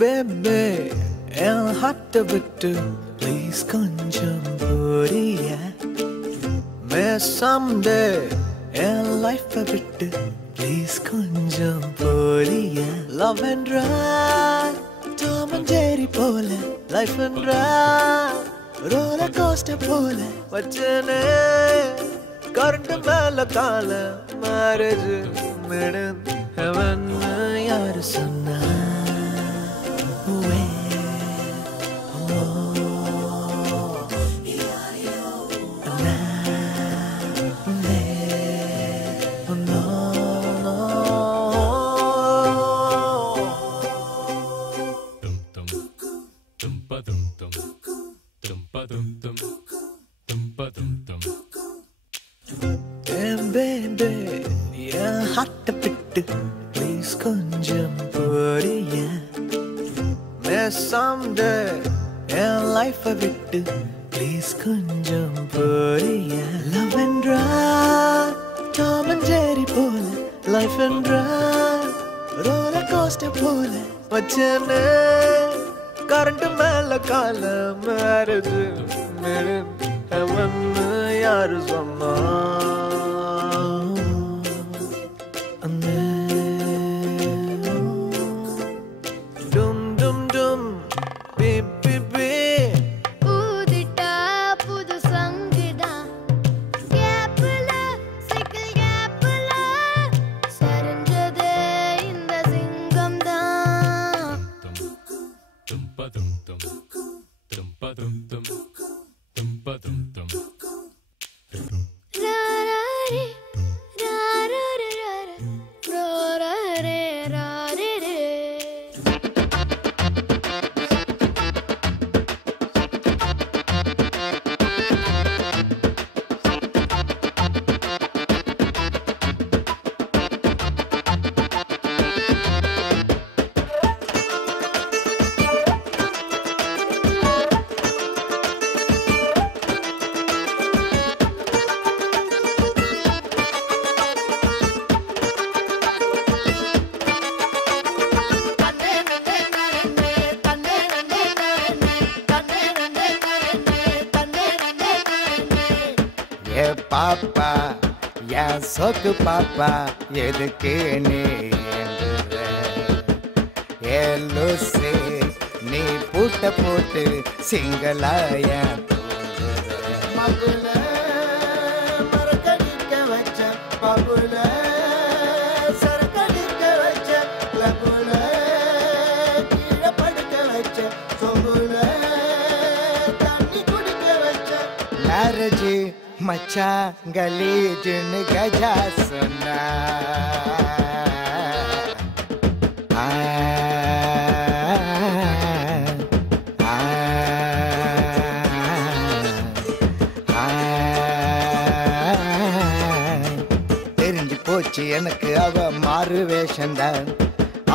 Baby, என் ஹார்ட்ட விட்டு please கொஞ்சம் புரியா மேசம்டே என் லைஃப்பை விட்டு ப்ளீஸ் கொஞ்சம் புரியா லவ் என்ற டாம் அண்ட் ஜெர்ரி போல லைஃப் என்ற ரோலர் கோஸ்டர் போல வச்சனே கரண்ட் மேல கால மேரேஜ் மேடன் ஹெவன் யாரு சொன்னா Baby, என் ஹார்ட்ட விட்டு ப்ளீஸ் கொஞ்சம் புரியா மேசம்டே என் லைஃப்பை விட்டு ப்ளீஸ் கொஞ்சம் புரியா லவ் என்ற டாம் அண்ட் ஜெர்ரி போல லைஃப் என்ற ரோலர் கோஸ்டர் போல வச்சனே கரண்ட் மேல கால மேரேஜ் மேடன் ஹெவன் யாரு சொன்னா பாப்பா என் சொக்கு பாப்பா எதுக்கு நீ லூசு நீ பூட்ட போட்டு சிங்களாய மகுல மரக்கடிக்க வச்ச பகுல சரக்கடிக்க வச்ச லகுல கீழே படுக்க வச்ச சொகுல தண்ணி குடிக்க வச்ச மேரேஜ் மச்சான் கலீஜுன்னு கஜா சொன்னா தெரிஞ்சு போச்சு எனக்கு அவ மாறு வேஷந்தான்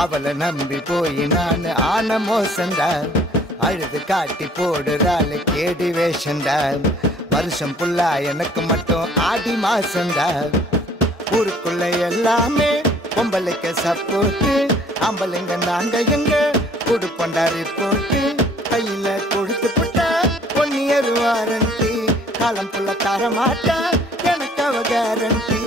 அவளை நம்பி போய் நான் ஆன மோசந்தான் அழுது காட்டி போடுறாள் கேடி வேஷந்தான் வருஷம் புல்லா எனக்கு மட்டும் ஆடி மாசந்தான் ஊருக்குள்ள எல்லாமே பொம்பளைக்கு சப்போர்ட்டு ஆம்பளைங்க நாங்க எங்க கொடுப்பண்டா ரிப்போர்ட்டு கையில கொடுத்து புட்டா 1 year வாரண்டி காலம் புள்ள தர மாட்டா எனக்கு அவ கேரண்டி